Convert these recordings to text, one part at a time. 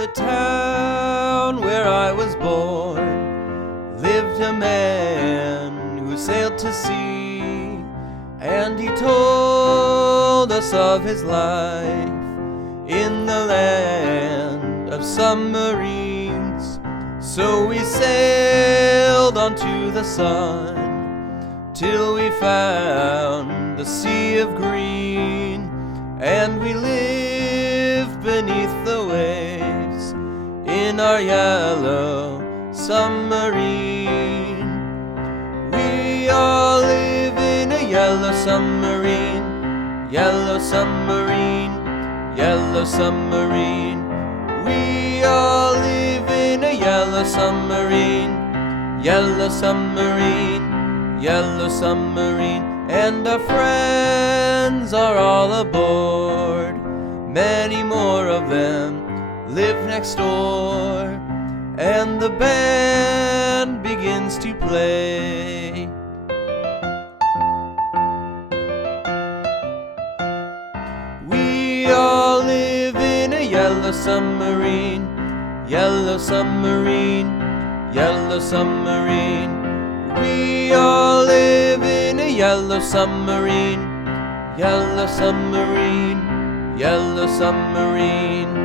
the town where I was born lived a man who sailed to sea, and he told us of his life in the land of submarines. So we sailed onto the sun till we found the sea of green, and we lived beneath the waves in our yellow submarine. We all live in a yellow submarine, yellow submarine, yellow submarine. We all live in a yellow submarine, yellow submarine, yellow submarine. And our friends are all aboard. Many more of them live next door, and the band begins to play. We all live in a yellow submarine, yellow submarine, yellow submarine. We all live in a yellow submarine, yellow submarine, yellow submarine.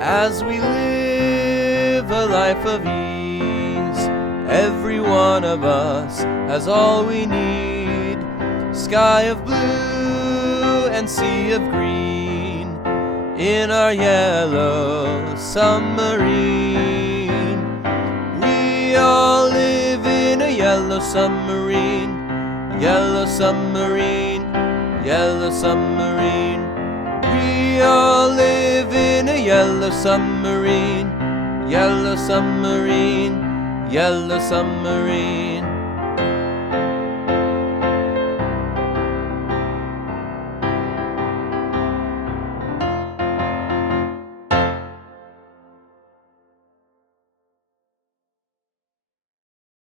As we live a life of ease, every one of us has all we need: sky of blue and sea of green in our yellow submarine. We all live in a yellow submarine, yellow submarine, yellow submarine. We all live in a yellow submarine, yellow submarine, yellow submarine.